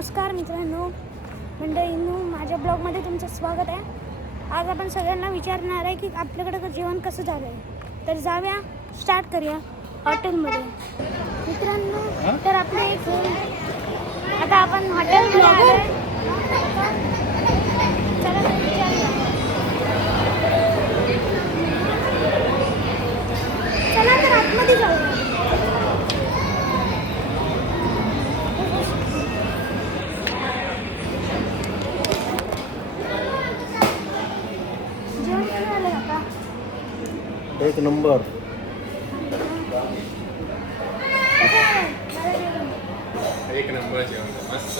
नमस्कार मित्रांनो, मंडळींनो, माझ्या ब्लॉगमध्ये तुमचं स्वागत आहे. आज आपण सगळ्यांना विचारणार आहे की आपल्याकडं जेवण कसं झालं आहे. तर जाऊया, स्टार्ट करूया हॉटेलमध्ये. मित्रांनो, तर आपलं एक आता आपण हॉटेलमध्ये आलो आहे. चला विचारूया. चला तर आतमध्ये जाऊया. जेवण कसं झालं आता? एक नंबर. एक नंबर जेवण मस्त.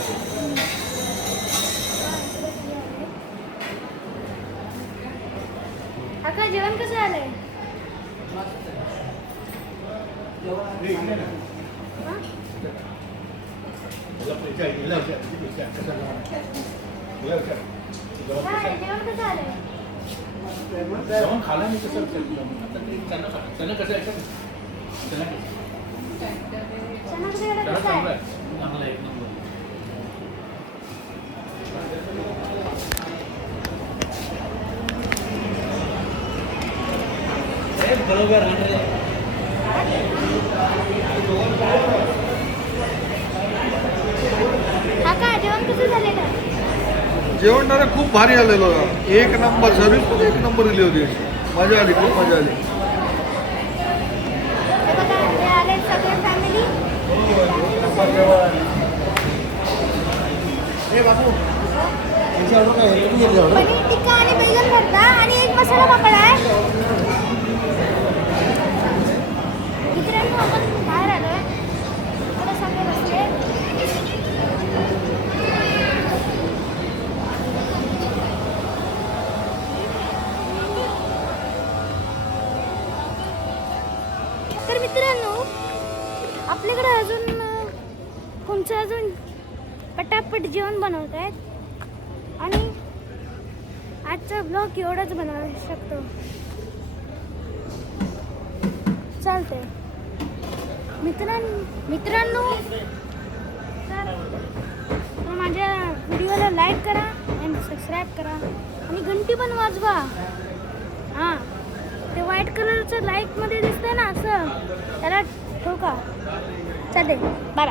काका जेवण कसं झालंय? जेवण कसं झालंय? जेवण खाला मी कसं चना कसं आहे चना चना कसं आहे? चांगला एक नंबर. बरोबर. काका जेवण कसं झालंय का? जेवण दादा खूप भारी आलेलं होतं. एक नंबर सर्विस पण एक नंबर दिली होती. मजा आली, खूप मजा आली. हे बघा, हे आले सगळे फॅमिली. पनीर टिक्का आणि बैगन भरता आणि एक मसाला पापड आहे. मित्रांनो, आपण बाहेर आलोय. इकडे सगळे बसले. तर मित्रांनो, आपल्याकडे अजून कोणचं अजून पटापट जेवण बनवत आहेत आणि आजचा ब्लॉग एवढाच बनवू शकतो. चालतंय मित्रांनो, तर माझ्या व्हिडिओला लाईक करा आणि सबस्क्राईब करा आणि घंटी पण वाजवा. हां, ते व्हाईट कलरचं लाईकमध्ये दिसतंय ना, असं त्याला ठोका. चालेल, बाय.